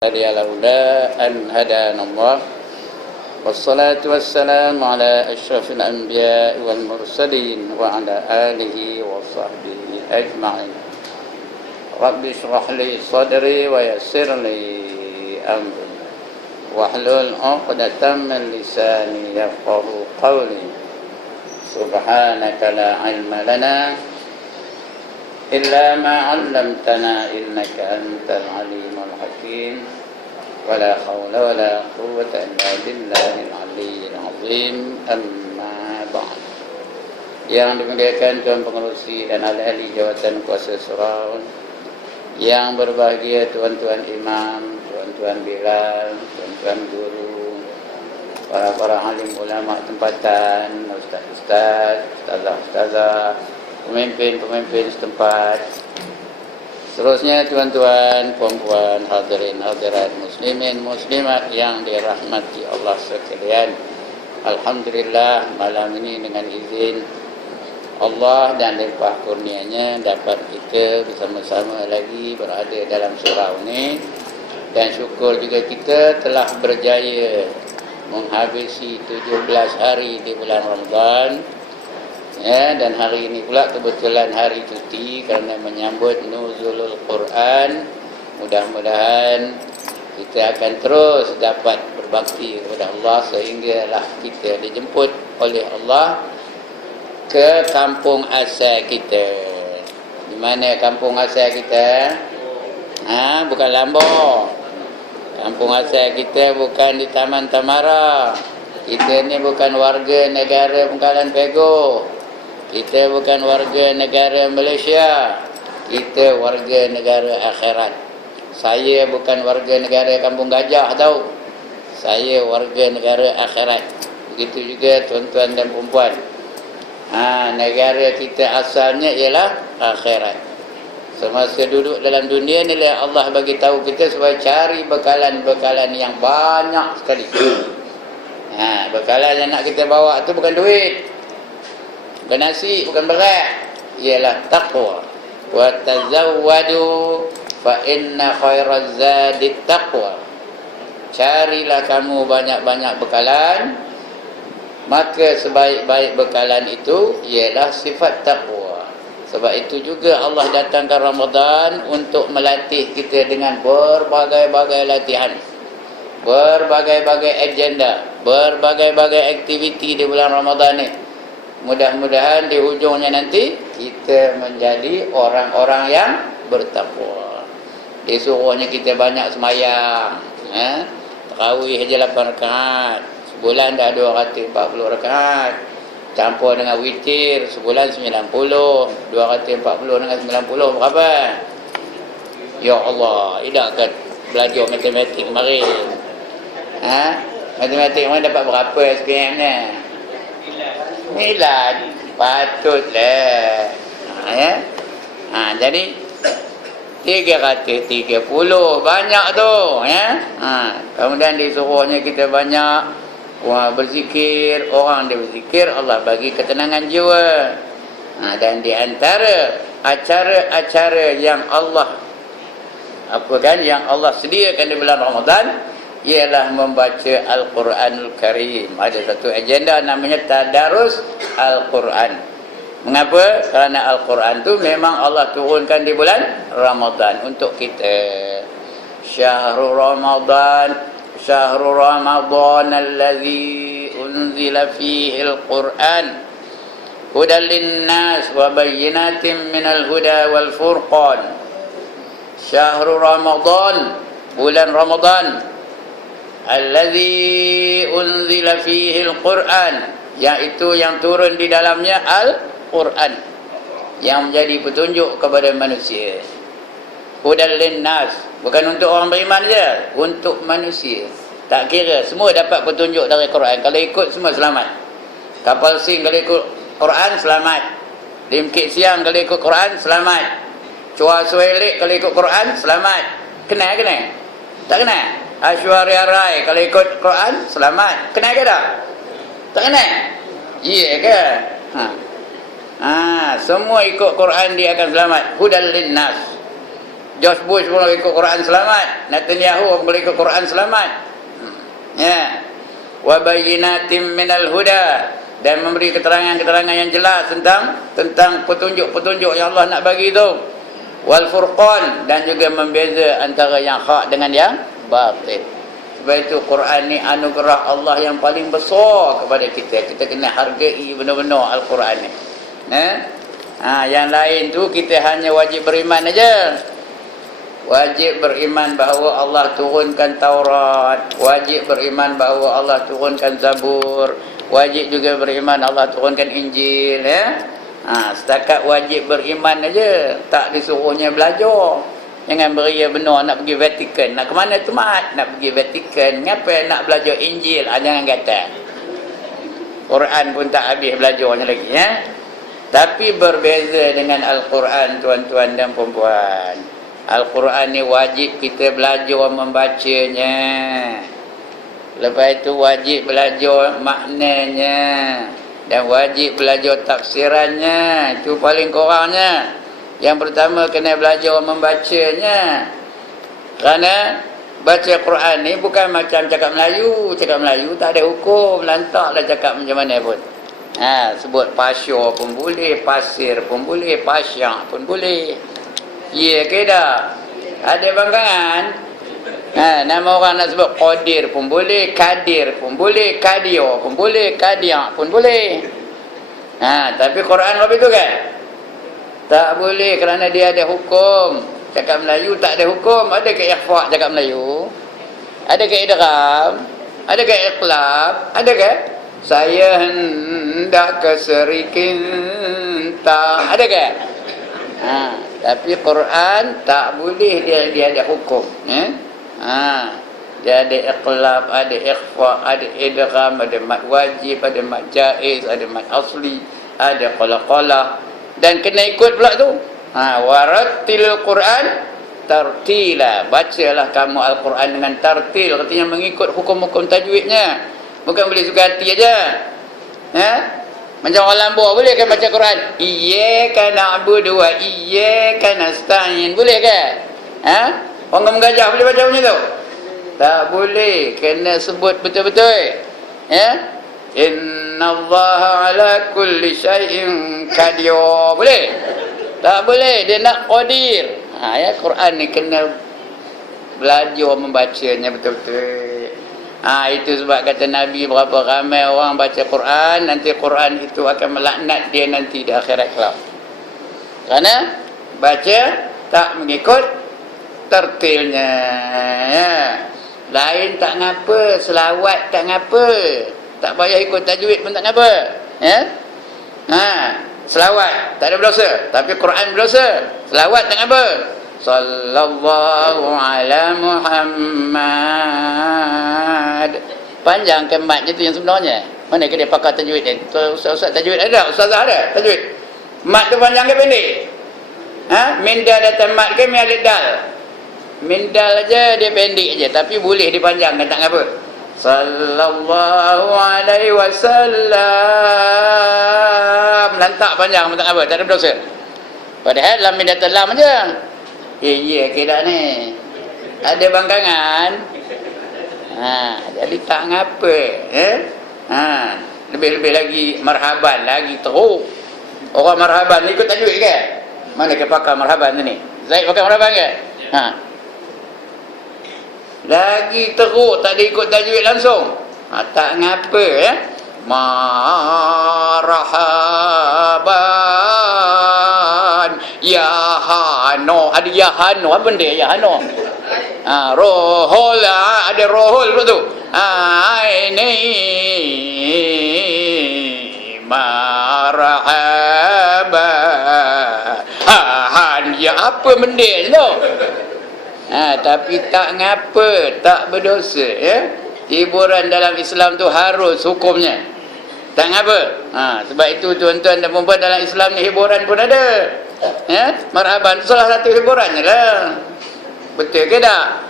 لولا أن هدانا الله والصلاة والسلام على أشرف الأنبياء والمرسلين وعلى آله وصحبه أجمعين. رب اشرح لي صدري ويسر لي أمري واحلل عقدة من لساني يفقهوا قولي. سبحانك لا علم لنا إلا ما علمتنا إنك أنت العليم الحكيم ولا حول ولا قوة إلا بالله العلي العظيم. أما بعد. Yang dimuliakan Tuan Pengerusi dan ahli-ahli jawatan kuasa surau, yang berbahagia tuan-tuan imam, tuan-tuan bilal, tuan-tuan guru, para alim ulama tempatan, ustaz-ustaz, ustazah-ustazah, pemimpin-pemimpin setempat, seterusnya tuan-tuan, puan-puan, hadirin hadirat, muslimin muslimat yang dirahmati Allah sekalian. Alhamdulillah, malam ini dengan izin Allah dan limpah kurnianya dapat kita bersama-sama lagi berada dalam surau ini, dan syukur juga kita telah berjaya menghabisi 17 hari di bulan Ramadan. Ya, dan hari ini pula kebetulan hari cuti kerana menyambut nuzulul Quran. Mudah-mudahan kita akan terus dapat berbakti kepada Allah sehinggalah kita dijemput oleh Allah ke kampung asal kita. Di mana kampung asal kita? Bukan Lambok. Kampung asal kita bukan di Taman Tamara. Kita ni bukan warga negara Bengkalan Pego. Kita bukan warga negara Malaysia. Kita warga negara akhirat. Saya bukan warga negara Kampung Gajah tau. Saya warga negara akhirat. Begitu juga tuan-tuan dan perempuan. Negara kita asalnya ialah akhirat. Semasa duduk dalam dunia ni lah Allah bagi tahu kita supaya cari bekalan-bekalan yang banyak sekali. Bekalan yang nak kita bawa tu bukan duit, bukan nasi, bukan berat, ialah taqwa. Wa tazawwadu fa inna khairaz zadi taqwa. Carilah kamu banyak-banyak bekalan, maka sebaik-baik bekalan itu ialah sifat taqwa. Sebab itu juga Allah datangkan Ramadan untuk melatih kita dengan berbagai-bagai latihan, berbagai-bagai agenda, berbagai-bagai aktiviti di bulan Ramadan ni. Mudah-mudahan di hujungnya nanti kita menjadi orang-orang yang bertakwa. Disuruhnya kita banyak semayang, tarawih je 8 rakaat, sebulan dah 240 rakaat, campur dengan witir sebulan 90, 240 dengan 90 berapa? Ya Allah, idakkan belajar matematik kemarin. Matematik kemarin dapat berapa SPM ni? 9. Patutlah. Jadi 330 banyak tu, kemudian disuruhnya kita banyak berzikir. Orang dia berzikir, Allah bagi ketenangan jiwa. Dan di antara acara-acara yang Allah yang Allah sediakan di bulan Ramadan ialah membaca Al-Quranul Karim. Ada satu agenda namanya Tadarus Al-Quran. Mengapa? Kerana Al-Quran tu memang Allah turunkan di bulan Ramadan untuk kita. Syahrul Ramadan alladzi unzila fihi al-Quran hudan lin-nas wa bayyinatin minal huda wal furqan. Syahrul Ramadan, bulan Ramadan, alladzi unzila fihi al-Quran, iaitu yang turun di dalamnya Al-Quran, yang menjadi petunjuk kepada manusia. Hudan lin-nas, bukan untuk orang beriman je, untuk manusia. Tak kira, semua dapat petunjuk dari Quran. Kalau ikut semua selamat. Kapal sing kalau ikut Quran selamat. Limkit siang kalau ikut Quran selamat. Cuar suelik kalau ikut Quran selamat. Kena? Tak kena? Asywarya Rai kalau ikut Quran selamat. Kena ke tak? Tak kena? Ya ke? Semua ikut Quran dia akan selamat. Hudan lin-nas. George Bush pun boleh ikut Quran selamat. Netanyahu pun boleh ikut Quran selamat. Ya. Wa bayyinatin minal huda, dan memberi keterangan-keterangan yang jelas tentang petunjuk-petunjuk yang Allah nak bagi itu. Wal furqan, dan juga membeza antara yang hak dengan yang batil. Sebab itu Quran ni anugerah Allah yang paling besar kepada kita. Kita kena hargai benar-benar Al-Quran ni. Yang lain tu kita hanya wajib beriman aja. Wajib beriman bahawa Allah turunkan Taurat, wajib beriman bahawa Allah turunkan Zabur, wajib juga beriman Allah turunkan Injil, ya. Setakat wajib beriman aja, tak disuruhnya belajar. Jangan beria benar nak pergi Vatikan. Nak ke mana tu, Mat? Nak pergi Vatikan. Ngapa nak belajar Injil? Jangan kata. Quran pun tak habis belajarnya lagi, ya. Tapi berbeza dengan Al-Quran, tuan-tuan dan puan-puan. Al-Quran ni wajib kita belajar membacanya. Lepas itu wajib belajar maknanya, dan wajib belajar tafsirannya. Itu paling kurangnya. Yang pertama kena belajar membacanya. Kerana baca Quran ni bukan macam cakap Melayu. Cakap Melayu tak ada hukum, lantaklah cakap macam mana pun. Sebut pasya pun boleh, pasir pun boleh, pasyak pun boleh. Ya ke dah? Ada bangkangan. Nama orang nak sebut Qadir pun boleh, Kadir pun boleh, Kadio pun boleh, Kadiak pun boleh. Tapi Quran apa itu kan? Tak boleh, kerana dia ada hukum. Cakap Melayu tak ada hukum. Ada ke ikhfa' cakap Melayu? Ada ke idgham? Ada ke iqlab? Ada ke? Saya hendak ke serikinta. Ada ke? Tapi Quran tak boleh, dia ada hukum. Dia ada iqlab, ada ikhfa', ada idgham, ada mad wajib, ada mad jaiz, ada mad asli, ada qala-qala, dan kena ikut pula tu. Warattilil Quran tartila. Bacalah kamu Al-Quran dengan tartil, artinya mengikut hukum-hukum tajwidnya. Bukan boleh suka hati aja. Macam orang Lambur boleh kan baca Quran? Iyyaka na'budu wa iyyaka nasta'in. Boleh ke? Orang Gajah boleh baca macam tu? Tak boleh. Kena sebut betul-betul. Innallaha ala kulli syai'in qadir. Boleh? Tak boleh. Dia nak qadir. Quran ni kena belajar membacanya betul-betul. Itu sebab kata Nabi, berapa ramai orang baca Quran, nanti Quran itu akan melaknat dia nanti di akhirat kelak. Kerana baca tak mengikut tertilnya. Lain tak ngapa, selawat tak ngapa, tak payah ikut tajwid pun tak ngapa. Selawat tak ada berdosa, tapi Quran berdosa. Selawat tak ngapa. Sallallahu ala Muhammad. Panjang ke matnya tu yang sebenarnya. Mana ke dia pakar tajwid ni? Ustaz tajwid ada? Ustazah ada tajwid? Mat tu panjang ke pendek? Min dal datang mat ke min alif dal? Min dal aja dia pendek aja, tapi boleh dipanjangkan tak ngapa. Sallallahu alaihi wasallam. Lantak panjang pun tak ngapa, tak ada berdosa. Padahal lam min datang lam aja. Ya kira ni ada bangkangan. Jadi tak ngapa. Lebih-lebih lagi marhaban lagi teruk. Orang marhaban ni ikut tajwid ke? Mana ke pakar marhaban ni? Zaid pakai marhaban ke? Lagi teruk, tak ada ikut tajwid langsung. Tak ngapa ya. Marhaban ya hano, ada ya hano, apa benda ya hano? Rohol, ada rohol pula tu. Ini marhaban ya apa benda tu? Tapi tak ngapa, tak berdosa ya. Hiburan dalam Islam tu harus hukumnya. Tak ngapa. Sebab itu tuan-tuan dan puan-puan, dalam Islam ni hiburan pun ada. Marhaban tu salah satu hiburannya lah. Betul ke tak?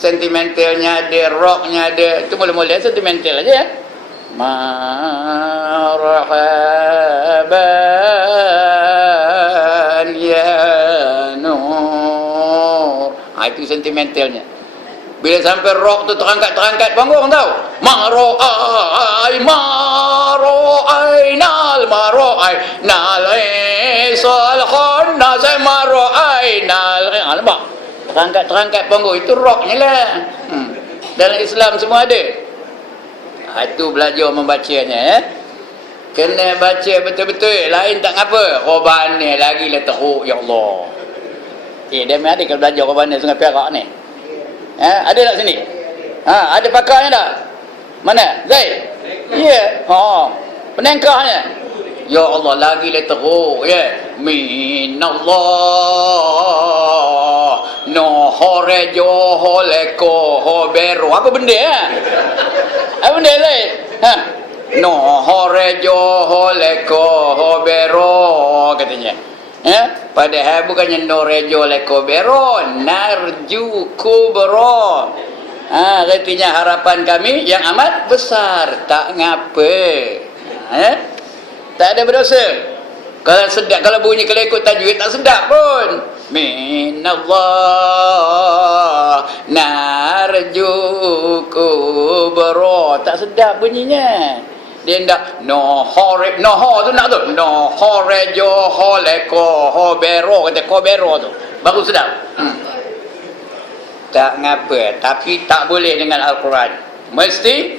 Sentimentalnya ada, rocknya ada. Itu mula-mula sentimental aja ya. Marhaban ya Nur itu sentimentalnya. Bila sampai rock tu terangkat panggung tahu. Maro'ai nal salhon nasai maro'ai nal. Nampak? Terangkat panggung itu rocknya lah. Dalam Islam semua ada. Itu belajar membacanya. Kena baca betul-betul. Lain tak ngapa. Korban ni lagi lah teruk. Ya Allah. Dia ada kalau belajar korban ni Sungai Perak ni. Ada tak sini? Ada pakarnya tak? Mana? Zaid? Ya. Penengkahnya. Ya Allah, lagi lah teruk ya. Minallah nohore joho leko hobero. Apa benda apa benda Zaid? Nohore joho leko hobero katanya. Padahal bukannya norejo lekobero, narju kubro. Artinya harapan kami yang amat besar, tak ngapa. Tak ada berdosa. Kalau sedap, kalau bunyi kalau ikut tajwid tak sedap pun. Minallah narju kubro, tak sedap bunyinya. Dia ndak noho tu nak tu noho rejo holeko hobero kata kobero tu baru sedap. Tak ngapa, tapi tak boleh dengan Al-Quran, mesti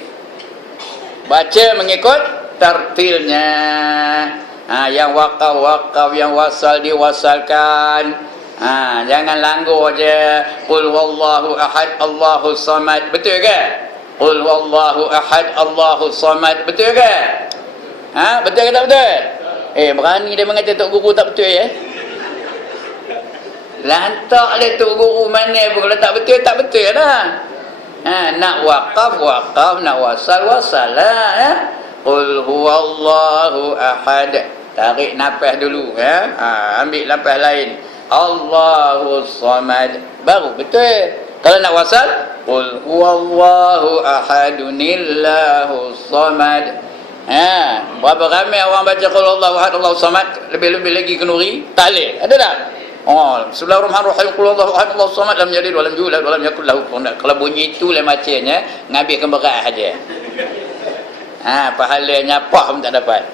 baca mengikut tartilnya. Yang wakaf yang wasal diwasalkan. Jangan langgur je. Qul huwallahu ahad Allahus samad, betul ke? Qul huwallahu ahad Allahus samad, betul ke? Betul ke tak betul? Berani dia mengatakan tok guru tak betul ya? Lantak dia tok guru mana pun kalau tak betul tak betul dah. Nak wakaf, nak wasal lah. Qul huwallahu ahad. Tarik nafas dulu ambil nafas lain. Allahus samad, baru betul. Kalau nak wasal, qul huwallahu ahadunillahus samad. Berapa ramai orang baca qul huwallahu ahad Allahus samad, lebih-lebih lagi kenuri, tak boleh. Ada tak? Bismillahirrahmanirrahim. Qul huwallahu ahad Allahus samad, lam yalid wa lam yulad wa lam yakul lahu kufuwan ahad. Kalau bunyi itu lah macamnya, ngambil berat saja. Pahalanya apa pun tak dapat.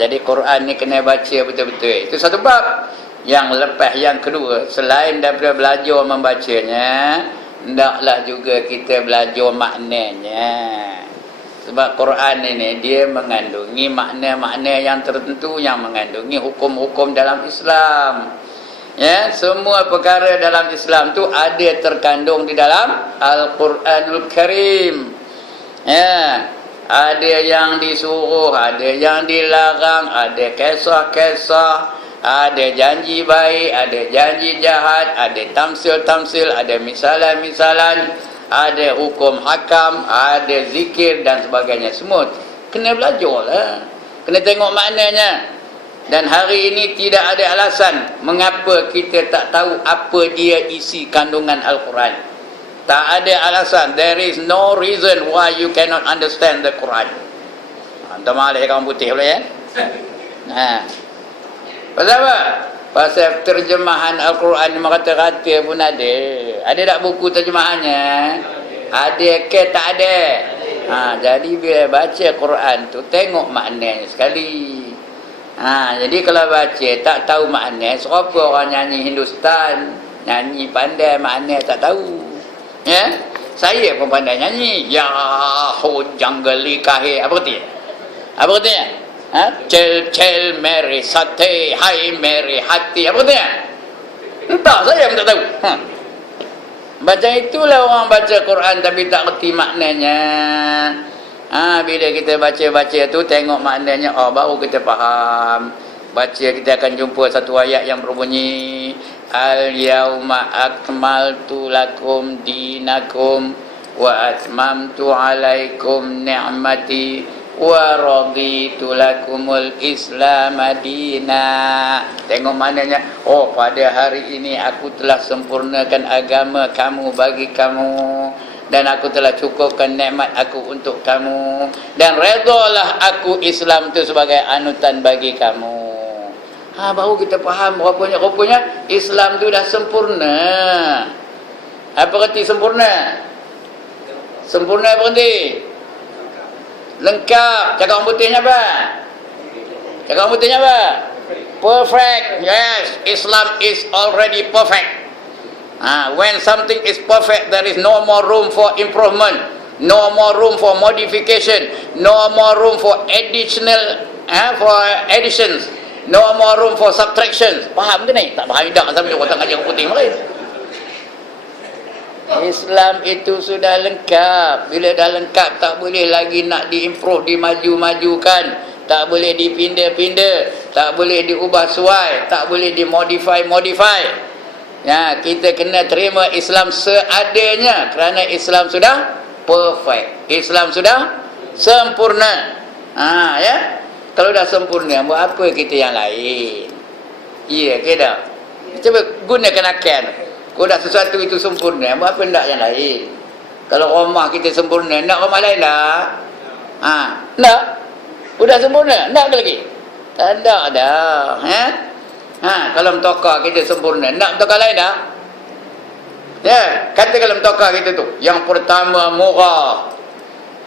Jadi Quran ni kena baca betul-betul. Itu satu bab. Yang lepas yang kedua, selain daripada belajar membacanya, hendaklah juga kita belajar maknanya. Sebab Quran ini dia mengandungi makna-makna yang tertentu, yang mengandungi hukum-hukum dalam Islam. Ya, semua perkara dalam Islam tu ada terkandung di dalam Al-Quranul Karim. Ya, ada yang disuruh, ada yang dilarang, ada kisah-kisah, ada janji baik, ada janji jahat, ada tamsil-tamsil, ada misalan-misalan, ada hukum hakam, ada zikir dan sebagainya. Semua kena belajar lah, kena tengok maknanya. Dan hari ini tidak ada alasan mengapa kita tak tahu apa dia isi kandungan Al-Quran. Tak ada alasan. There is no reason why you cannot understand the Quran. Entah malah kawan putih pula ya. Pasal apa? Pasal terjemahan Al-Quran merata-rata pun ada. Ada tak buku terjemahannya? Ada ke tak ada? Jadi bila baca Quran tu tengok maknanya sekali. Jadi kalau baca tak tahu makna, siapa orang nyanyi Hindustan, nyanyi pandai makna tak tahu. Ya? Saya pun pandai nyanyi. Ya ho janggali kahe. Apa artinya? Apa artinya? Cel meri sate, hai meri hati. Apa artinya? Entah, saya pun tak tahu. Baca itulah orang baca Quran tapi tak erti maknanya. Bila kita baca-baca tu tengok maknanya, baru kita faham. Baca kita akan jumpa satu ayat yang berbunyi Al-yawma akmaltu lakum dinakum wa atmamtu alaikum ni'mati wa raditu lakumul Islam madina. Tengok maknanya, pada hari ini aku telah sempurnakan agama kamu bagi kamu, dan aku telah cukupkan nikmat aku untuk kamu, dan redalah aku Islam itu sebagai anutan bagi kamu. Baru kita faham rupanya Islam tu dah sempurna. Apa erti sempurna? Sempurna apa erti? Lengkap. Cakap orang putihnya apa? Cakap orang putihnya apa? Perfect. Yes, Islam is already perfect. When something is perfect, there is no more room for improvement, no more room for modification, no more room for additions, no more room for subtractions. Faham ke ni? Tak faham tak sampai orang ngaji orang putih lain. Islam itu sudah lengkap. Bila dah lengkap, tak boleh lagi nak diimprove, dimaju-majukan, tak boleh dipindah-pindah, tak boleh diubah suai, tak boleh dimodify. Ya, kita kena terima Islam seadanya kerana Islam sudah perfect. Islam sudah sempurna. Ya. Kalau dah sempurna, buat apa kita yang lain? Ya ke tak? Cuba gunakan akal. Kalau dah sesuatu itu sempurna, buat apa nak yang lain? Kalau rumah kita sempurna, nak rumah lain tak? Nak? Sudah sempurna, nak ke lagi? Tak ada dah. Kalau mentokar kita sempurna, nak mentokar lain tak? Ya, kata kalau mentokar kita tu, yang pertama murah,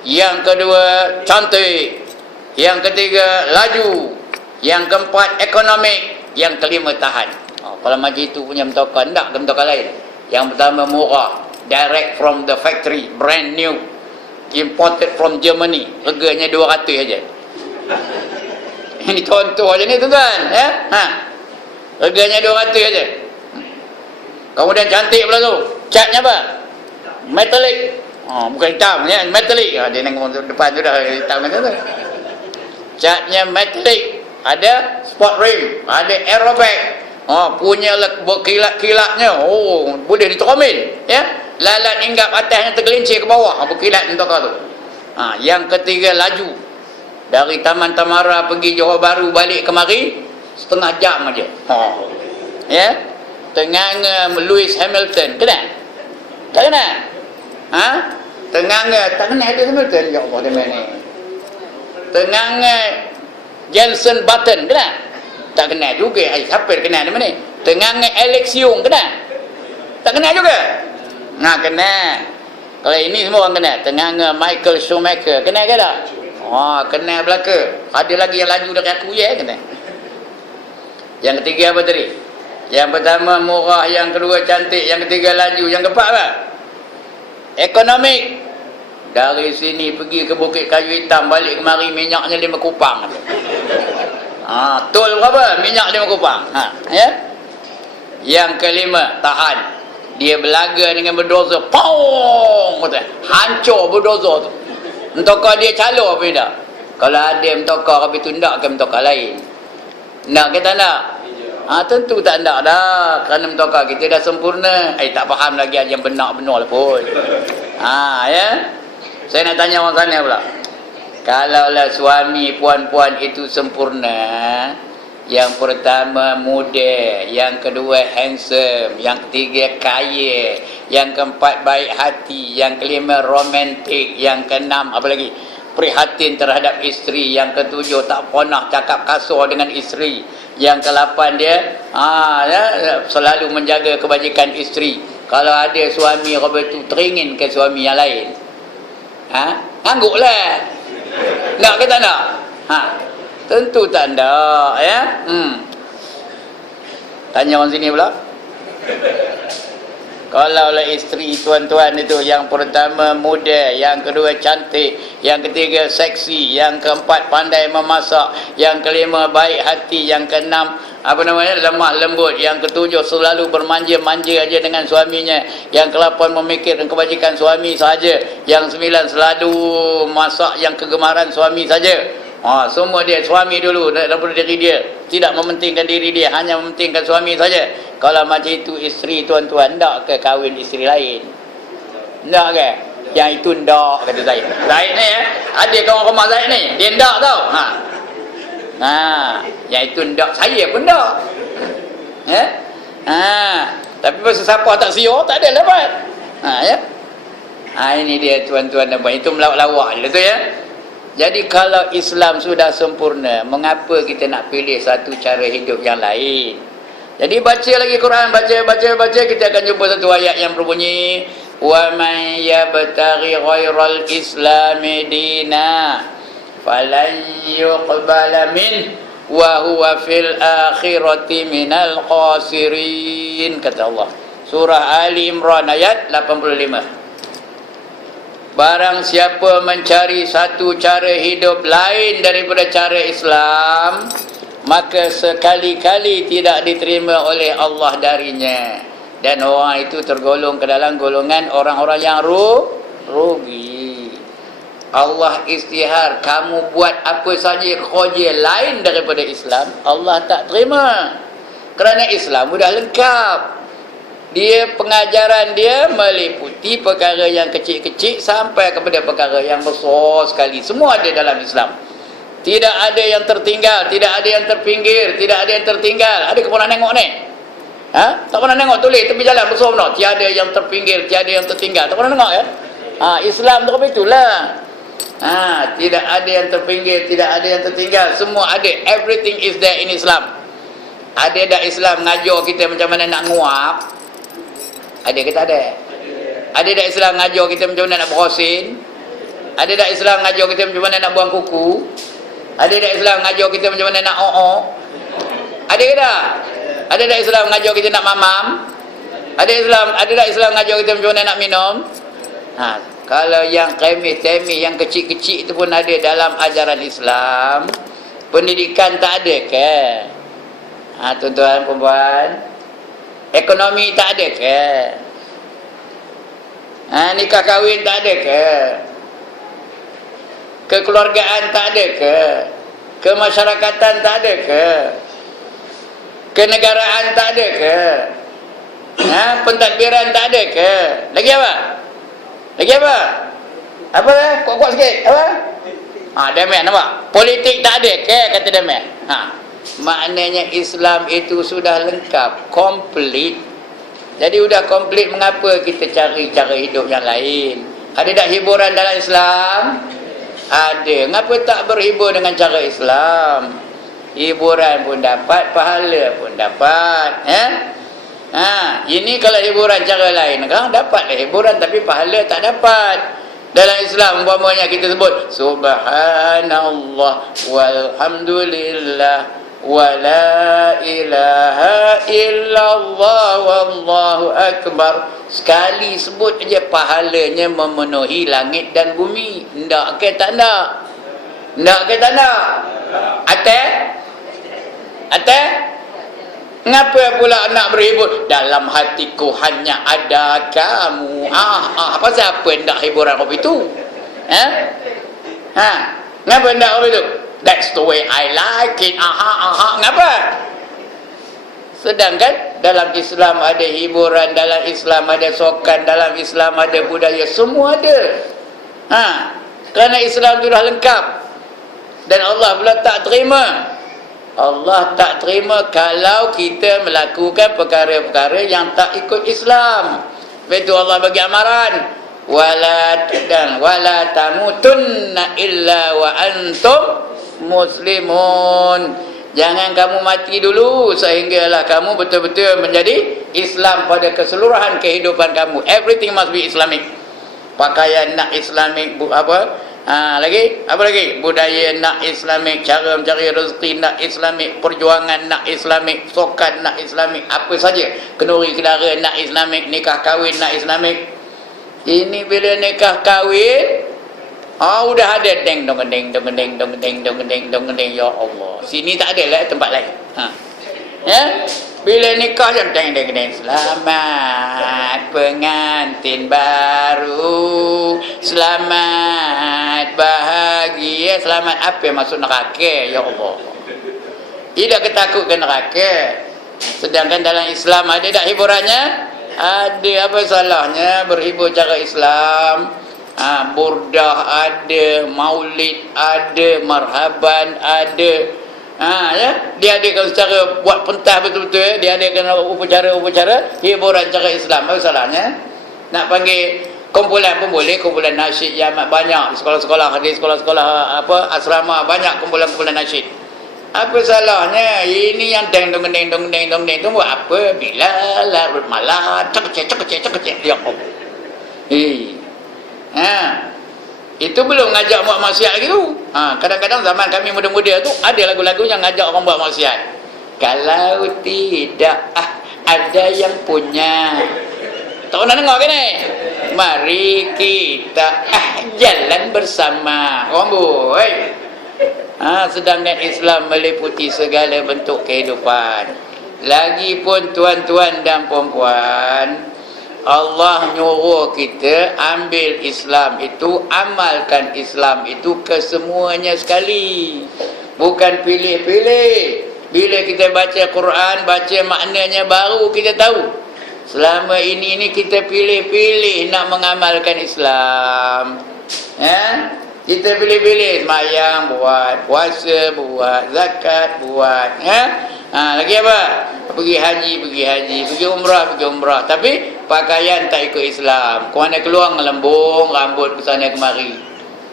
yang kedua cantik, yang ketiga laju, yang keempat ekonomik, yang kelima tahan. Kalau macam itu punya mentokar, nak ke mentokar lain? Yang pertama murah, direct from the factory, brand new, imported from Germany, harganya 200 saja. Ini contoh aja ni tuan-tuan, ya. Harganya 200 saja. Kemudian cantik pula tu. Catnya apa? Metallic. Bukan hitam ya, metallic. Dia nengok depan tu dah hitam macam tu. Catnya metallic. Ada sport rim, ada aerobag. Punya berkilat-kilatnya. Boleh diteromin, ya. Lalat hinggap atasnya tergelincir ke bawah, berkilat untuk tu. Yang ketiga laju. Dari Taman Tamara pergi Johor Bahru balik kemari setengah jam aja. Ya. Tenganga Lewis Hamilton kena? Tak kena? Tenganga tak kena Lewis Hamilton. Ya Allah dia ni. Tenganga Jenson Button kena? Tak kena juga. Siapa yang kena nama ni? Tenganga Alex Young kena? Tak kena juga. Kena. Kalau ini semua orang kena. Tenganga Michael Schumacher kena ke tak? Kena belaka. Ada lagi yang laju dari aku ya kena. Yang ketiga apa tadi? Yang pertama murah, yang kedua cantik, yang ketiga laju, yang keempat apa? Ekonomik. Dari sini pergi ke Bukit Kayu Hitam, balik kemari minyaknya 5 kupang. Tol berapa? Minyak 5 kupang. Ya. Yang kelima tahan. Dia belaga dengan berdosa. Pong! Hancur berdosa tu. Mentokar dia calor apa tak? Kalau ada mentokar habis tu nak ke mentokar lain? Nak ke tak nak? Tentu tak nak dah. Kerana mentokar kita dah sempurna. Tak faham lagi yang benar-benar pun. Ya. Saya nak tanya orang sana pula. Kalaulah suami puan-puan itu sempurna, yang pertama muda, yang kedua handsome, yang ketiga kaya, yang keempat baik hati, yang kelima romantik, yang keenam apa lagi? Prihatin terhadap isteri, yang ketujuh tak pernah cakap kasar dengan isteri, yang ke-8 dia selalu menjaga kebajikan isteri. Kalau ada suami Robert tu teringin ke suami yang lain, angguklah. Nak ke tak nak? Tentu tak nak, ya. Tanya orang sini pula. Kalaulah isteri tuan-tuan itu yang pertama muda, yang kedua cantik, yang ketiga seksi, yang keempat pandai memasak, yang kelima baik hati, yang keenam lemah lembut, yang ketujuh selalu bermanja-manja aja dengan suaminya, yang ke-8 memikirkan kebajikan suami saja, yang 9 selalu masak yang kegemaran suami saja. Semua dia suami dulu daripada diri dia, tidak mementingkan diri dia, hanya mementingkan suami saja. Kalau macam itu isteri tuan-tuan, ndak ke kahwin isteri lain? Ndak ke? Yang itu ndak, kata Zaid. Zaid ni ada kawan rumah Zaid ni, dia ndak tau. Yang itu ndak, saya pun ndak. Ya? Tapi pasal siapa tak siur, tak ada dapat. Ya? Ini dia tuan-tuan dan puan, itu melawak-lawak je tu ya. Jadi kalau Islam sudah sempurna, mengapa kita nak pilih satu cara hidup yang lain? Jadi baca lagi Quran, baca, kita akan jumpa satu ayat yang berbunyi wa man yabtaghi ghairal islami dina falan yuqbala min wa huwa fil akhirati minal khasirin, kata Allah. Surah Ali Imran ayat 85. Barang siapa mencari satu cara hidup lain daripada cara Islam, maka sekali-kali tidak diterima oleh Allah darinya, dan orang itu tergolong ke dalam golongan orang-orang yang rugi. Allah istihar, kamu buat apa saja kerja lain daripada Islam, Allah tak terima. Kerana Islam sudah lengkap. Dia, pengajaran dia meliputi perkara yang kecil-kecil sampai kepada perkara yang besar sekali. Semua ada dalam Islam. Tidak ada yang tertinggal, tidak ada yang terpinggir, tidak ada yang tertinggal. Ada ke pernah tengok ni? Tak pernah tengok tulis tepi jalan besar benar. Tiada yang terpinggir, tiada yang tertinggal. Tak pernah tengok ya? Islam tu itulah. Tidak ada yang terpinggir, tidak ada yang tertinggal. Semua ada. Everything is there in Islam. Ada tak Islam ngajar kita macam mana nak nguap? Ada ke tak ada? Ada tak Islam ngajar kita macam mana nak berosin? Ada tak Islam ngajar kita macam mana nak buang kuku? Ada tak Islam ngajar kita macam mana nak Ada ke tak? Ada tak Islam ngajar kita nak mamam? Ada tak Islam ngajar kita macam mana nak minum? Kalau yang remeh-temeh, yang kecil-kecil itu pun ada dalam ajaran Islam. Pendidikan tak ada ke? Tuan-tuan, perempuan, ekonomi tak ada ke? Nikah kahwin tak ada ke? Kekeluargaan tak ada ke? Kemasyarakatan tak ada ke? Kenegaraan tak ada ke? Pentadbiran tak ada ke? Lagi apa? Lagi apa? Apa dah? Kuat-kuat sikit. Apa? Demian nampak? Politik tak ada ke? Kata demian. Maknanya Islam itu sudah lengkap, komplit. Jadi sudah komplit, mengapa kita cari cara hidup yang lain? Ada tak hiburan dalam Islam? Ada. Mengapa tak berhibur dengan cara Islam? Hiburan pun dapat, pahala pun dapat. Ini kalau hiburan cara lain kan dapatlah hiburan, tapi pahala tak dapat. Dalam Islam umpamanya kita sebut subhanallah walhamdulillah wala ilaha illallah wallahu akbar. Sekali sebut aja pahalanya memenuhi langit dan bumi. Ndak ke tak nak? Ndak ke tak nak? Ate? Ngapa pula nak berhibur? Dalam hatiku hanya ada kamu. Apa siapa ndak hiburan kopi itu? Ngapa ndak kopi itu? That's the way I like it. Ngapa? Sedangkan dalam Islam ada hiburan, dalam Islam ada sokan, dalam Islam ada budaya, semua ada. Kerana Islam sudah lengkap. Dan Allah pula tak terima. Allah tak terima kalau kita melakukan perkara-perkara yang tak ikut Islam. Itu Allah bagi amaran, wala tamutunna illa wa antum muslimun. Jangan kamu mati dulu sehinggalah kamu betul-betul menjadi Islam pada keseluruhan kehidupan kamu. Everything must be Islamic. Pakaian nak Islamic, lagi apa lagi? Budaya nak Islamik, cara mencari rezeki nak Islamik, perjuangan nak Islamik, sokan nak Islamik, apa saja, kenduri kendara nak Islamik, nikah kahwin nak Islamik. Ini bila nikah kahwin, udah ada deng dong deng dong deng dong deng dong deng dong deng. Ya Allah, sini tak ada lah, tempat lain. Ya, bila nikah je deng deng deng. Selamat pengantin baru, selamat bahagia. Selamat apa masuk neraka? Ya Allah, tidak ketakutkan neraka. Sedangkan dalam Islam ada tak hiburannya? Ada. Apa salahnya berhibur cara Islam? Burdah ada, maulid ada, marhaban ada. Dia adakan secara buat pentas betul-betul. Dia adakan upacara-upacara hiburan cara Islam. Apa salahnya? Nak panggil kumpulan pun boleh, kumpulan nasyid yang amat banyak di sekolah-sekolah, di sekolah-sekolah asrama banyak kumpulan-kumpulan nasyid. Apa salahnya? Ini yang deng tu buat apa? Bila larut malam, cek. Ya Allah. Itu belum ngajak buat maksiat lagi tu. Kadang-kadang zaman kami muda-muda tu ada lagu-lagu yang ngajak orang buat maksiat. Kalau tidak ada yang punya. Tak pernah dengar ke ni? Mari kita jalan bersama. Orang boy. Sedangkan Islam meliputi segala bentuk kehidupan. Lagipun tuan-tuan dan puan-puan, Allah nyuruh kita ambil Islam itu, amalkan Islam itu kesemuanya sekali. Bukan pilih-pilih. Bila kita baca Quran, baca maknanya baru kita tahu. Selama ini kita pilih-pilih nak mengamalkan Islam. Kita pilih-pilih sembahyang buat, puasa buat, zakat buat. Lagi apa? Pergi haji, pergi umrah. Tapi pakaian tak ikut Islam. Kau nak keluar ngelembung rambut ke sana kemari.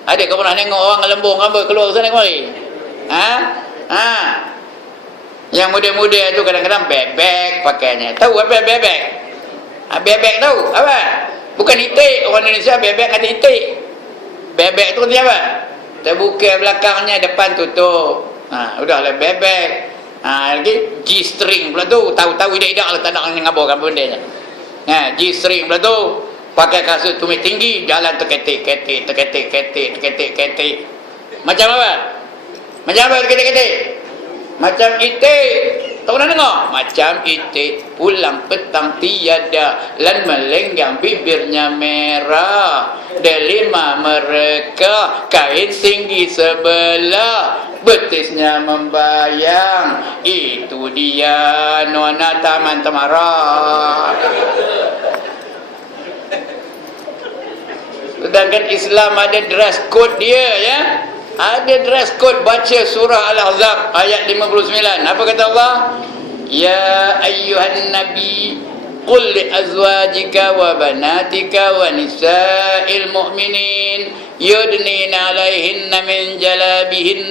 Ada kau pernah tengok orang ngelembung rambut keluar ke sana kemari? Yang muda-muda tu kadang-kadang bebek pakaiannya. Tahu apa bebek? Bebek tahu apa? Bukan itik. Orang Indonesia bebek kata itik. Bebek tu dia apa? Terbuka belakangnya, depan tutup. Udahlah bebek. Lagi G-string pula tu. Tahu-tahu idak-idak lah, tak nak ngaburkan benda nya. G-string pula tu. Pakai kasut tumit tinggi, jalan terketik-ketik. Macam apa? Macam apa terketik-ketik? Macam itik. Tak pernah dengar? Macam itik pulang petang tiada, lan melenggang bibirnya merah. Delima mereka, kain tinggi sebelah, betisnya membayang. Itu dia nona taman Temarak. Sedangkan Islam ada dress code dia, ya. Ada dress code. Baca surah Al-Ahzab ayat 59. Apa kata Allah? Ya ayyuhan nabi qul li azwajika wa banatika wa nisa'il mu'minin yudnina alaihinna min jalabihin.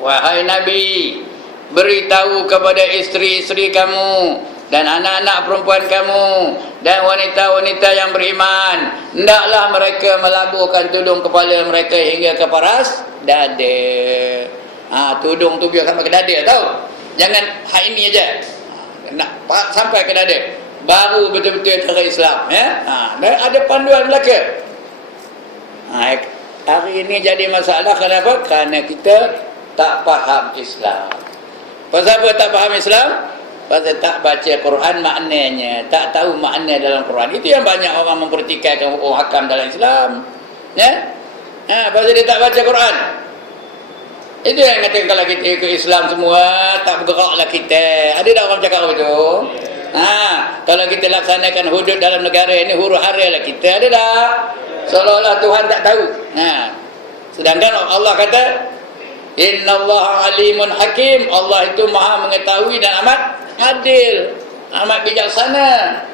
Wahai Nabi, beritahu kepada isteri-isteri kamu dan anak-anak perempuan kamu dan wanita-wanita yang beriman, hendaklah mereka melabuhkan tudung kepala mereka hingga ke paras dada. Tudung tu biar sampai ke dada, tahu? Jangan hak ini aja. Nak sampai ke dada. Baru betul-betul cara Islam, ya. Ada panduan belaka. Hari ini jadi masalah kenapa? Kerana kita tak faham Islam. Pasal apa tak faham Islam? Pasal tak baca Quran maknanya, tak tahu makna dalam Quran. Itu yang banyak orang mempertikaikan hukum hakam dalam Islam. Ya? Pasal dia tak baca Quran. Itu yang kata kalau kita ikut Islam semua, tak bergeraklah kita. Ada tak orang cakap begitu? Kalau kita laksanakan hudud dalam negara ini, huru hara lah kita. Ada tak? Seolah-olah Tuhan tak tahu. Sedangkan Allah kata, Innallaha alimun hakim. Allah itu maha mengetahui dan amat adil, amat bijaksana.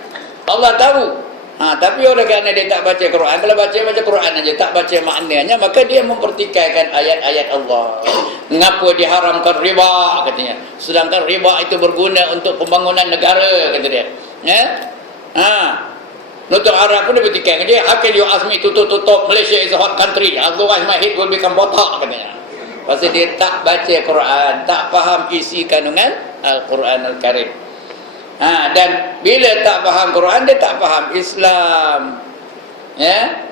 Allah tahu. Tapi oleh kerana dia tak baca Quran, kalau baca Quran aja, tak baca maknanya, maka dia mempertikaikan ayat-ayat Allah. Mengapa diharamkan riba, katanya. Sedangkan riba itu berguna untuk pembangunan negara, kata dia. Nutuk Arab pun dia bertikaikan dia. How can you ask me to tutup Malaysia is a hot country? Otherwise my head will become botak, katanya. Pasal dia tak baca Quran, tak faham isi kandungan Al-Quran Al-Karim. Dan bila tak faham Quran, dia tak faham Islam. Ya?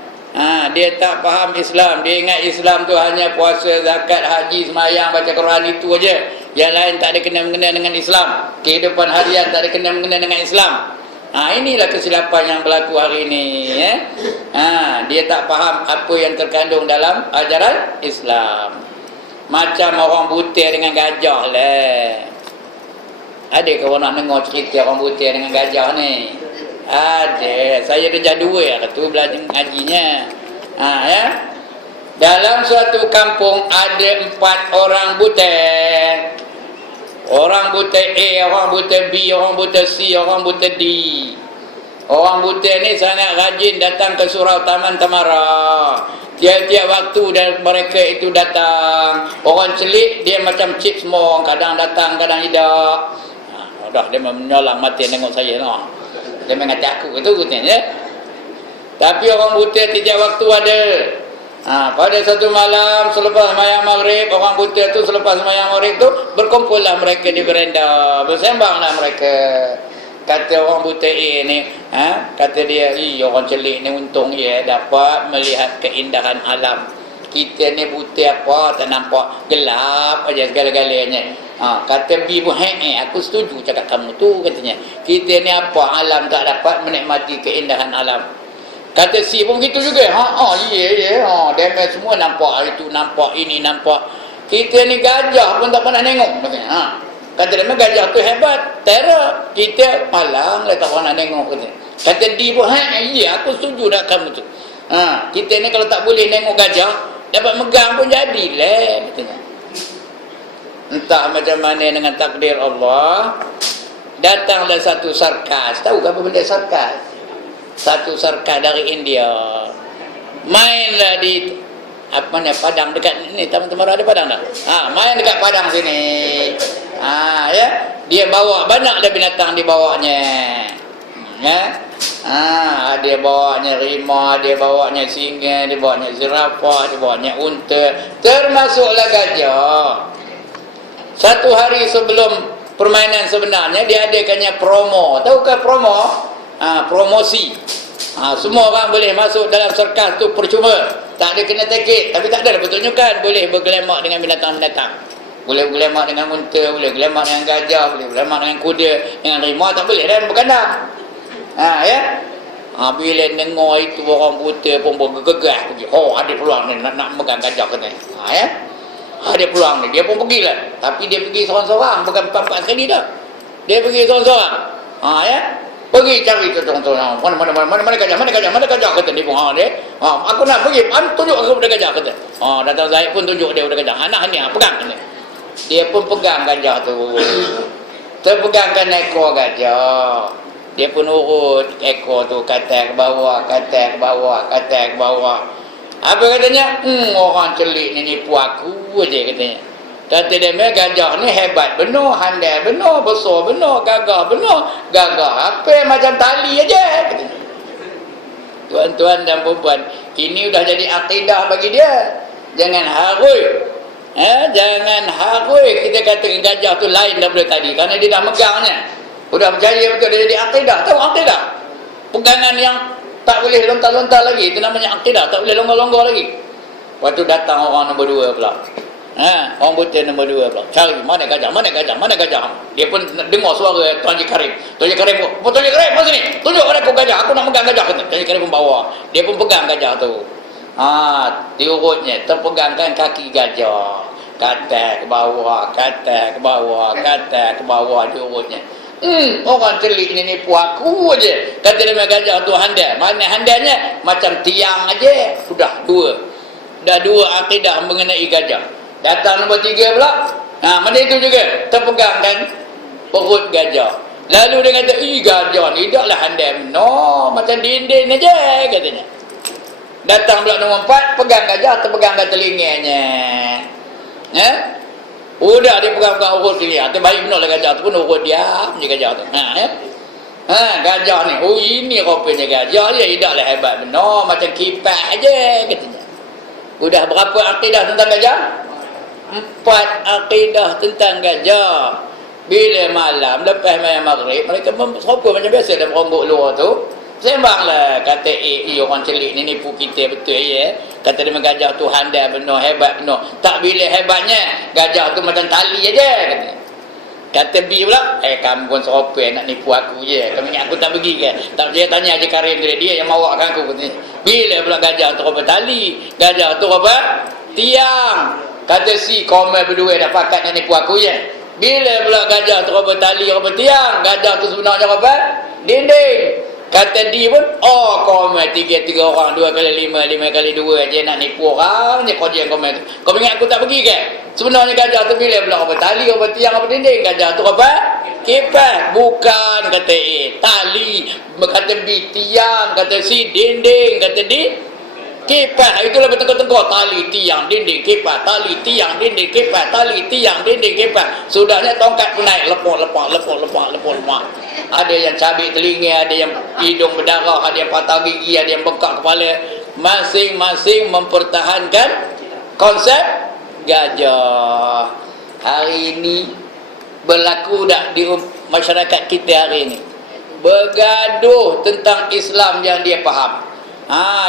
Dia tak faham Islam. Dia ingat Islam tu hanya puasa, zakat, haji, sembahyang, baca Quran, itu aja. Yang lain tak ada kena-mengena dengan Islam. Kehidupan harian tak ada kena-mengena dengan Islam. Inilah kesilapan yang berlaku hari ini, ya? Dia tak faham apa yang terkandung dalam ajaran Islam. Macam orang buta dengan gajah lah. Ada ke orang nak dengar cerita orang buta dengan gajah ni? Ada. Saya kerja dua tu belajar ngajinya. Ya. Dalam suatu kampung ada 4 orang buta. Orang buta A, orang buta B, orang buta C, orang buta D. Orang buta ni sangat rajin datang ke surau Taman Temarak. Tiap-tiap waktu dan mereka itu datang. Orang celik dia macam cik semua, kadang datang, kadang tidak. Dah dia menyolang mati tengok saya noh. Dia mengatakan aku itu katanya. Tapi orang buta tiap waktu ada. Pada satu malam selepas sembahyang maghrib, orang buta tu selepas sembahyang maghrib tu berkumpullah mereka di beranda, bersembanglah mereka. Kata orang buta ni, kata dia, orang celik ni untung ya dapat melihat keindahan alam. Kita ni buta apa tak nampak, gelap aja segala-galanya. Kata bi pun aku setuju cakap kamu tu katanya. Kita ni apa alam tak dapat menikmati keindahan alam. Kata si pun begitu juga. Damai semua nampak itu, nampak ini, nampak. Kita ni gajah pun tak pernah tengok katanya. Kata dia gajah tu hebat, terror. Kita malang lah tak pernah tengok katanya. Kata dia pun aku setuju dah kamu tu. Kita ni kalau tak boleh tengok gajah, dapat megang pun jadilah katanya. Entah macam mana dengan takdir Allah, datanglah satu sarkas. Tahu apa benda sarkas? Satu sarkas dari India. Mainlah di padang dekat ni, teman-teman ada padang tak? Main dekat padang sini. Ya, dia bawa banyak dah binatang dibawanya. Ya. Dia bawanya rimau, dia bawanya singa, dia bawanya zirafah, dia bawanya unta, termasuklah gajah. Satu hari sebelum permainan sebenarnya dia adakannya promo. Tahukah promo? Promosi. Semua orang boleh masuk dalam serkas tu percuma. Tak ada kena tiket, tapi tak ada pertunjukan. Boleh bergelemak dengan binatang-binatang. Boleh bergelemak dengan unta, boleh bergelemak dengan gajah, boleh bergelemak dengan kuda, dengan rimau tak boleh dan berkandang. Ya. Bila dengar itu orang buta pun bergegas pergi. Ada peluang ni nak megang gajah kena. Ya. Ada peluang ni. Dia pun pergilah. Tapi dia pergi seorang-seorang, bukan 4 sekali dah. Dia pergi seorang-seorang. Ya. Pergi cari tu tolong-tolong. Mana gajah kata dia pun. Aku nak pergi. Tunjuk aku pada gajah kata. Datang Zaid pun tunjuk dia pada gajah. Anak ni pegang ni. Dia pun pegang gajah tu. Terpegangkan ekor gajah. Dia pun urut ekor tu kata ke bawah, kata ke bawah, kata ke bawah. Apa katanya? Orang celik ni nipu aku aja katanya. Kata dia, gajah ni hebat benar, handai benar, besar benar, gagah benar. Gagah apa macam tali aja katanya. Tuan-tuan dan puan-puan, ini dah jadi akidah bagi dia. Jangan harui. Jangan harui kita kata gajah tu lain daripada tadi kerana dia dah megangnya. Sudah percaya betul dia jadi akidah. Tahu akidah? Pegangan yang tak boleh lontar-lontar lagi. Itu namanya akidah. Tak boleh longgar-longgar lagi. Waktu datang orang nombor 2 pula. Orang buta nombor 2 pula. Cari mana gajah, mana gajah, mana gajah. Dia pun dengar suara Tuan Haji Karim. Tuan Haji Karim pun, Tuan Haji Karim, masuk sini. Tunjuk pada aku gajah. Aku nak megang gajah. Tuan Haji Karim pun bawa. Dia pun pegang gajah tu. Diurutnya. Terpegangkan kaki gajah. Kata ke bawah, kata ke bawah, kata ke bawah diurutnya. Orang celik ni nipu aku aja. Kata dia gajah tu handai. Mana handainya? Macam tiang aja. Sudah 2. Dah 2 akidah mengenai gajah. Datang nombor 3 pula. Mana itu juga terpegang kan perut gajah. Lalu dia kata, gajah ni taklah handai benar, macam dinding aja katanya. Datang pula nombor 4, pegang gajah, terpegang ke telinganya. Udah dia pegang-pegang urut dia. Terbaik benar lah gajah tu pun urut diam je gajah tu. Gajah ni. Ini rupanya gajah dia. Tidaklah hebat benar. Macam kipas aja katanya. Udah berapa akidah tentang gajah? 4 akidah tentang gajah. Bila malam lepas malam maghrib, mereka serupa macam biasa dalam rombok luar tu. Sembanglah kata orang celik ni nipu kita betul ya. Kata dia gajah tu handai benar, hebat benar. Tak bila hebatnya, gajah tu macam tali aja katanya. Kata B pula, kamu pun serupa nak nipu aku je. Kamu ingat aku tak pergi ke? Tak percaya tanya Haji Karim dia yang mawakkan aku katanya. Bila pula gajah tu apa tali? Gajah tu apa? Tiang. Kata si Komel berdua dah pakat nak nipu aku je. Bila pula gajah tu apa tali, apa tiang? Gajah tu sebenarnya apa? Dinding. Kata dia pun, Komel 3 orang, 2 kali 5, 5 kali 2 je nak nipu orang je kau je Komel tu. Kau ingat aku tak pergi ke? Sebenarnya gajah tu bila pula apa tali, apa tiang, apa dinding? Gajah tu apa? Kipas. Bukan kata A, tali. Kata B, tiang. Kata C, dinding. Kata D, Kipas itulah bertengkar-tengkar, tali tiang dinding kipas, tali tiang dinding kipas, tali tiang dinding kipas. Sudahnya tongkat pun naik, lepok. Ada yang cabik telinga, ada yang hidung berdarah, ada yang patah gigi, ada yang bengkak kepala. Masing-masing mempertahankan konsep gajah. Hari ini berlaku tak di masyarakat kita hari ini? Bergaduh tentang Islam yang dia faham.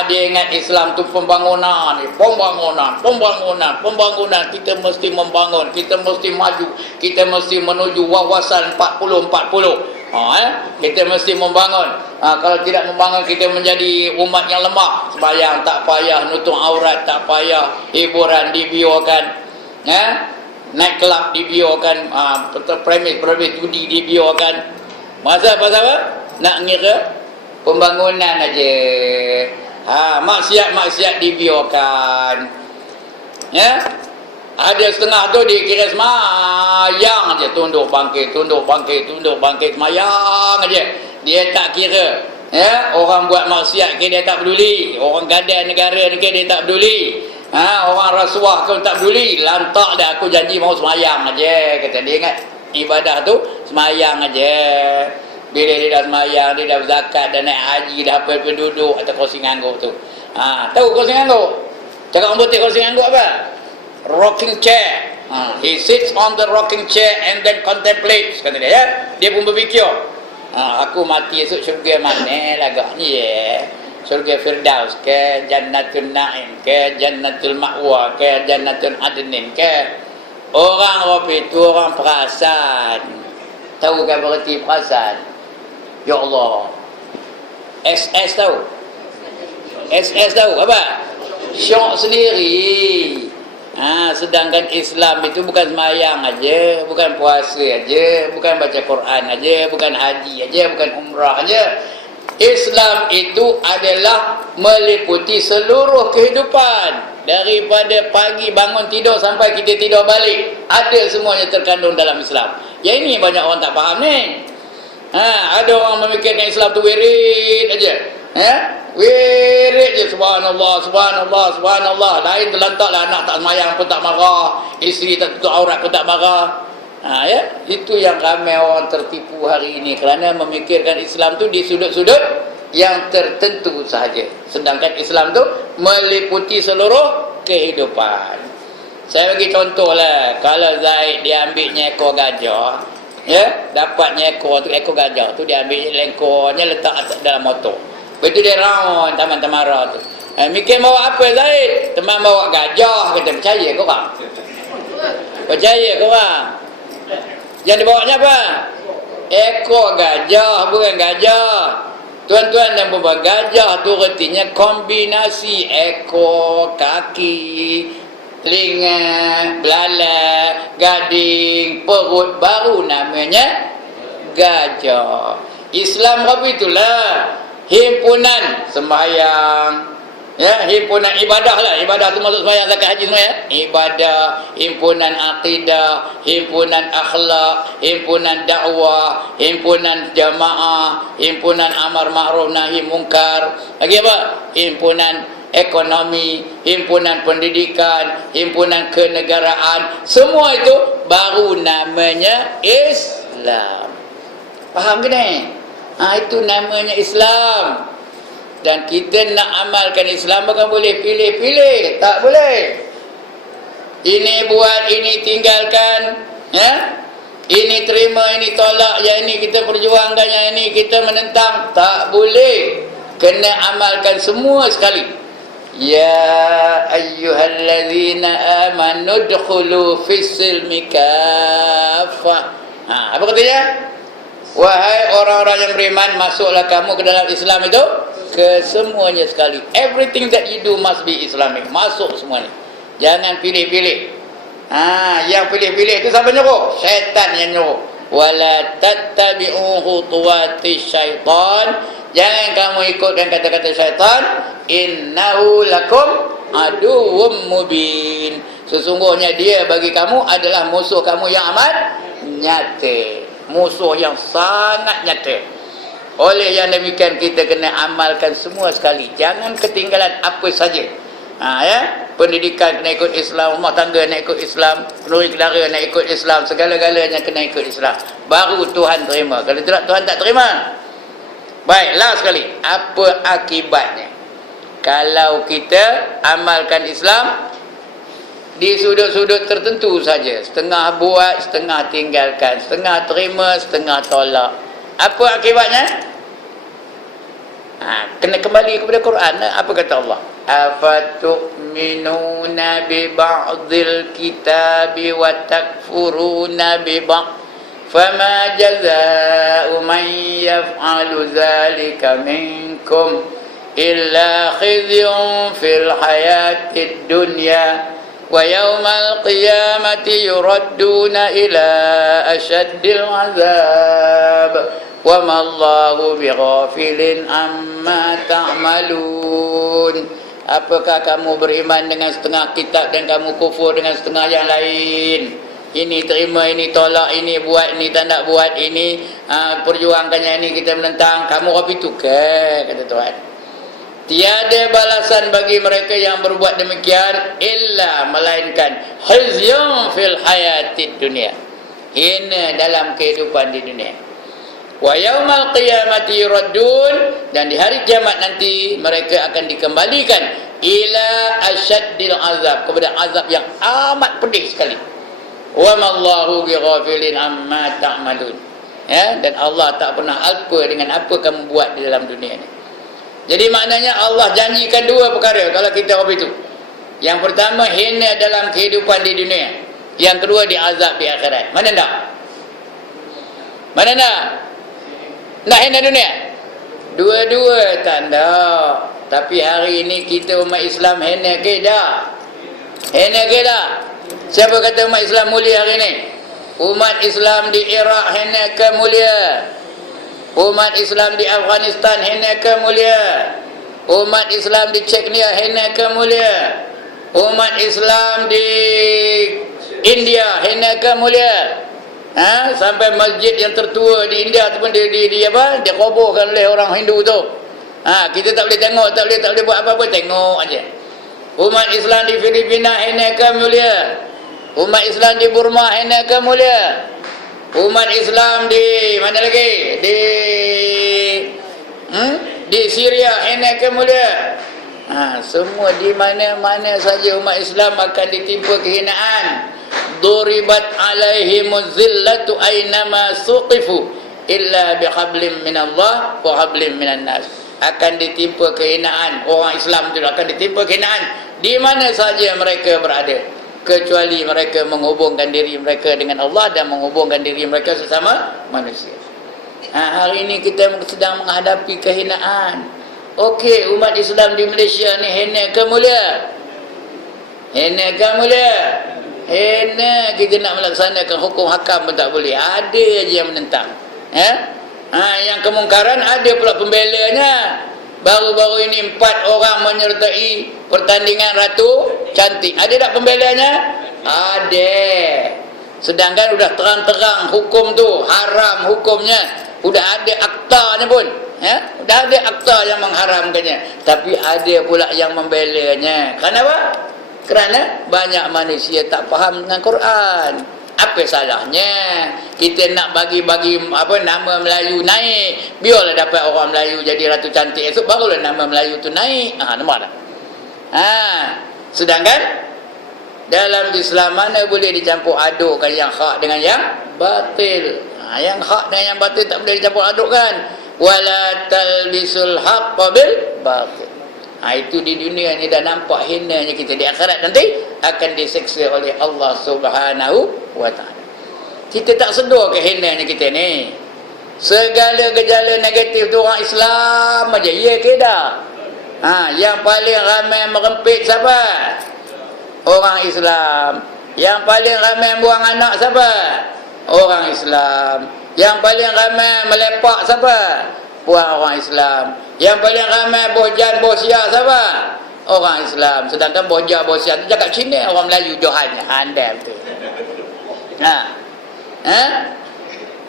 Dia ingat Islam tu pembangunan. Kita mesti membangun, kita mesti maju, kita mesti menuju wawasan 40-40. Kita mesti membangun. Kalau tidak membangun, kita menjadi umat yang lemah. Sembahyang tak payah, nutup aurat tak payah, hiburan dibiarkan, naik kelab dibiarkan, premis judi dibiarkan. Pasal apa? Nak ngira pembangunan aja. Maksiat dibiarkan. Ada setengah tu dikira semayang aja, tunduk bangkit semayang aja. Dia tak kira. Orang buat maksiat ke dia tak peduli. Orang gadai negara ke dia tak peduli. Orang rasuah ke tak peduli. Lantak dah, aku janji mau semayang aja. Kata dia ingat ibadah tu semayang aja. Bila dia dah semayang, dia dah berzakat, dah naik haji, dah apa penduduk atau kursi ngangguk tu. Tahu kursi ngangguk? Cakap orang putih kursi ngangguk apa? Rocking chair. He sits on the rocking chair and then contemplates, kata dia. Dia pun berfikir, aku mati esok syurga mana lagaknya syurga Firdaus ke, Jannatul Naim ke, Jannatul Ma'wa ke, Jannatul Adnin ke. Orang itu orang perasan. Tahu kan berarti perasan? Ya Allah. SS tahu? SS tahu apa? Syok sendiri. Sedangkan Islam itu bukan semayang aja, bukan puasa aja, bukan baca Quran aja, bukan haji aja, bukan umrah aja. Islam itu adalah meliputi seluruh kehidupan. Daripada pagi bangun tidur sampai kita tidur balik, ada semuanya terkandung dalam Islam. Yang ini banyak orang tak faham ni. Ada orang memikirkan Islam tu wirid aja. Wirid je, subhanallah. Lain terlantaklah, anak tak semayang pun tak marah, isteri tak tutup aurat pun tak marah. Itu yang ramai orang tertipu hari ini kerana memikirkan Islam tu di sudut-sudut yang tertentu sahaja. Sedangkan Islam tu meliputi seluruh kehidupan. Saya bagi contohlah, kalau Zaid dia ambilnya ekor gajah, dapatnya ekor gajah tu, dia ambil lekornya letak dalam motor. Lepas tu dia round Taman Tamara tu. Mikir bawa apa Zaid? Teman bawa gajah. Kata, percaya ke orang? Percaya ke orang? Yang dibawanya apa? Ekor gajah, bukan gajah. Tuan-tuan dan puan, gajah tu artinya kombinasi ekor, kaki, telinga, belalai, gading, perut, baru namanya gajah. Islam apa itulah? Himpunan sembahyang, himpunan ibadah lah. Ibadah tu masuk sembahyang, zakat, haji semua ibadah, himpunan akidah, himpunan akhlak, himpunan dakwah, himpunan jamaah, himpunan amar ma'ruf nahi mungkar. Lagi apa? Himpunan ekonomi, himpunan pendidikan, himpunan kenegaraan. Semua itu baru namanya Islam. Faham ke ni? Itu namanya Islam. Dan kita nak amalkan Islam bukan boleh pilih-pilih. Tak boleh. Ini buat, ini tinggalkan. Ini terima, ini tolak. Yang ini kita perjuangkan, yang ini kita menentang. Tak boleh. Kena amalkan semua sekali. Ya ayyuhallazina amanu dkhulu fis-silmi kaffah. Apa katanya? Wahai orang-orang yang beriman, masuklah kamu ke dalam Islam itu kesemuanya sekali. Everything that you do must be Islamic. Masuk semua ni. Jangan pilih-pilih. Yang pilih-pilih itu siapa nyuruh? Syaitan yang nyuruh. Wala tattabi'u khutuwati syaitan. Jangan kamu ikutkan kata-kata syaitan. Innahu lakum aduwwum mubin. Sesungguhnya dia bagi kamu adalah musuh kamu yang amat nyata. Musuh yang sangat nyata. Oleh yang demikian kita kena amalkan semua sekali. Jangan ketinggalan apa saja. Ya, pendidikan kena ikut Islam, rumah tangga kena ikut Islam, penuri kendara kena ikut Islam, segala-galanya kena ikut Islam. Baru Tuhan terima. Kalau tidak Tuhan tak terima. Baik, last sekali. Apa akibatnya? Kalau kita amalkan Islam di sudut-sudut tertentu saja, setengah buat, setengah tinggalkan, setengah terima, setengah tolak. Apa akibatnya? Kena kembali kepada Quran. Apa kata Allah? Afatu'minuna bi ba'dil kitabi wa takfuruna bi ba'd fama jazaa'u man yaf'alu dzalika minkum illa khizyun fil hayatid dunya wa yawmal qiyamati yuradduna ila asyaddil azab wa ma Allahu bighafilin amma ta'malun. Apakah kamu beriman dengan setengah kitab dan kamu kufur dengan setengah yang lain? Ini terima, ini tolak, ini buat, ini tak nak buat, ini perjuangkannya, ini kita menentang. Kamu apa itu ke? Kata Tuhan. Tiada balasan bagi mereka yang berbuat demikian illa melainkan khizyun fil hayatid dunia. Hina dalam kehidupan di dunia. Wa yaumal qiyamati yuraddun, dan di hari kiamat nanti mereka akan dikembalikan ila asyaddil azab, kepada azab yang amat pedih sekali. Wa mallahu bighafilin amma ta'malun. Ya, dan Allah tak pernah alpa dengan apa kamu buat di dalam dunia ini. Jadi maknanya Allah janjikan dua perkara kalau kita apa itu. Yang pertama hina dalam kehidupan di dunia. Yang kedua diazab di akhirat. Mana nak? Mana nak? Nak hina dunia? Dua-dua tak nak. Tapi hari ini kita umat Islam hina ke dah? Hina ke dah? Siapa kata umat Islam mulia hari ini? Umat Islam di Iraq hina ke mulia? Umat Islam di Afghanistan hina ke mulia? Umat Islam di Chechnya hina ke mulia? Umat Islam di India hina ke mulia? Sampai masjid yang tertua di India ataupun di apa, dikobohkan oleh orang Hindu tu. Kita tak boleh tengok, tak boleh buat apa-apa, tengok aja. Umat Islam di Filipina hina ke mulia? Umat Islam di Burma hina ke mulia? Umat Islam di mana lagi? Di Syria hina ke mulia? Semua di mana-mana saja umat Islam akan ditimpa kehinaan. Duribat alaihimuz zillatu aynama suqifu illa bihablim minallah wa hablim minan nas. Akan ditimpa kehinaan. Orang Islam itu akan ditimpa kehinaan di mana saja mereka berada, kecuali mereka menghubungkan diri mereka dengan Allah dan menghubungkan diri mereka sesama manusia. Hari ini kita sedang menghadapi kehinaan. Okey, umat Islam di Malaysia ni hina ke mulia? Hina ke mulia? Hina. Kita nak melaksanakan hukum hakam pun tak boleh. Ada aja yang menentang. Yang kemungkaran ada pula pembelanya. Baru-baru ini 4 orang menyertai pertandingan Ratu Cantik. Ada tak pembelanya? Ada. Sedangkan sudah terang-terang hukum tu haram hukumnya. Sudah ada aktanya pun. Sudah ada akta yang mengharamkannya. Tapi ada pula yang membelanya. Kenapa? Kerana banyak manusia tak faham dengan Quran. Apa salahnya kita nak bagi-bagi nama Melayu naik? Biarlah dapat orang Melayu jadi Ratu Cantik, esok barulah nama Melayu tu naik. Nampak tak? Sedangkan dalam Islam mana boleh dicampur adukkan yang hak dengan yang batil. Yang hak dengan yang batil tak boleh dicampur adukkan. Wala talbisul haqqa bil batil. Itu di dunia ni dah nampak hinanya kita. Di akhirat nanti akan diseksa oleh Allah Subhanahu wa ta'ala. Kita tak sedar ke hinanya kita ni. Segala gejala negatif tu orang Islam aja. Ya ke dah? Yang paling ramai merempit siapa? Orang Islam. Yang paling ramai buang anak siapa? Orang Islam. Yang paling ramai melepak siapa? Orang Islam. Yang paling ramai bohjan bosia siapa? Orang Islam. Sedangkan bohjan bosia tu cakap Cina, orang Melayu Johan. Andai betul.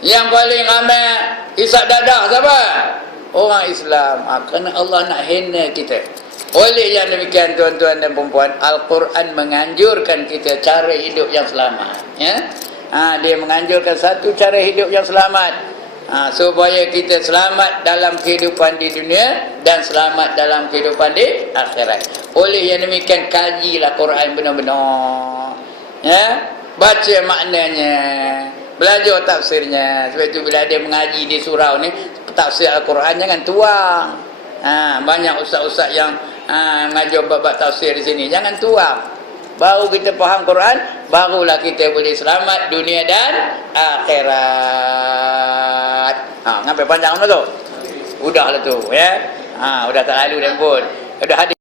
Yang paling ramai hisap dadah siapa? Orang Islam. Kerana Allah nak hina kita. Oleh yang demikian tuan-tuan dan perempuan, Al-Quran menganjurkan kita cara hidup yang selamat. Ya? Dia menganjurkan satu cara hidup yang selamat. Supaya kita selamat dalam kehidupan di dunia dan selamat dalam kehidupan di akhirat. Oleh yang demikian, kajilah Quran benar-benar. Ya? Baca maknanya, belajar tafsirnya. Sebab itu bila dia mengaji di surau ni, tafsir Al-Quran jangan tuang. Banyak ustaz-ustaz yang mengajar bab tafsir di sini, jangan tuang. Baru kita faham Quran, barulah kita boleh selamat dunia dan akhirat. Sampai panjang tu. Udahlah tu, ya. Udah tak lalu dan pun. Udah hadis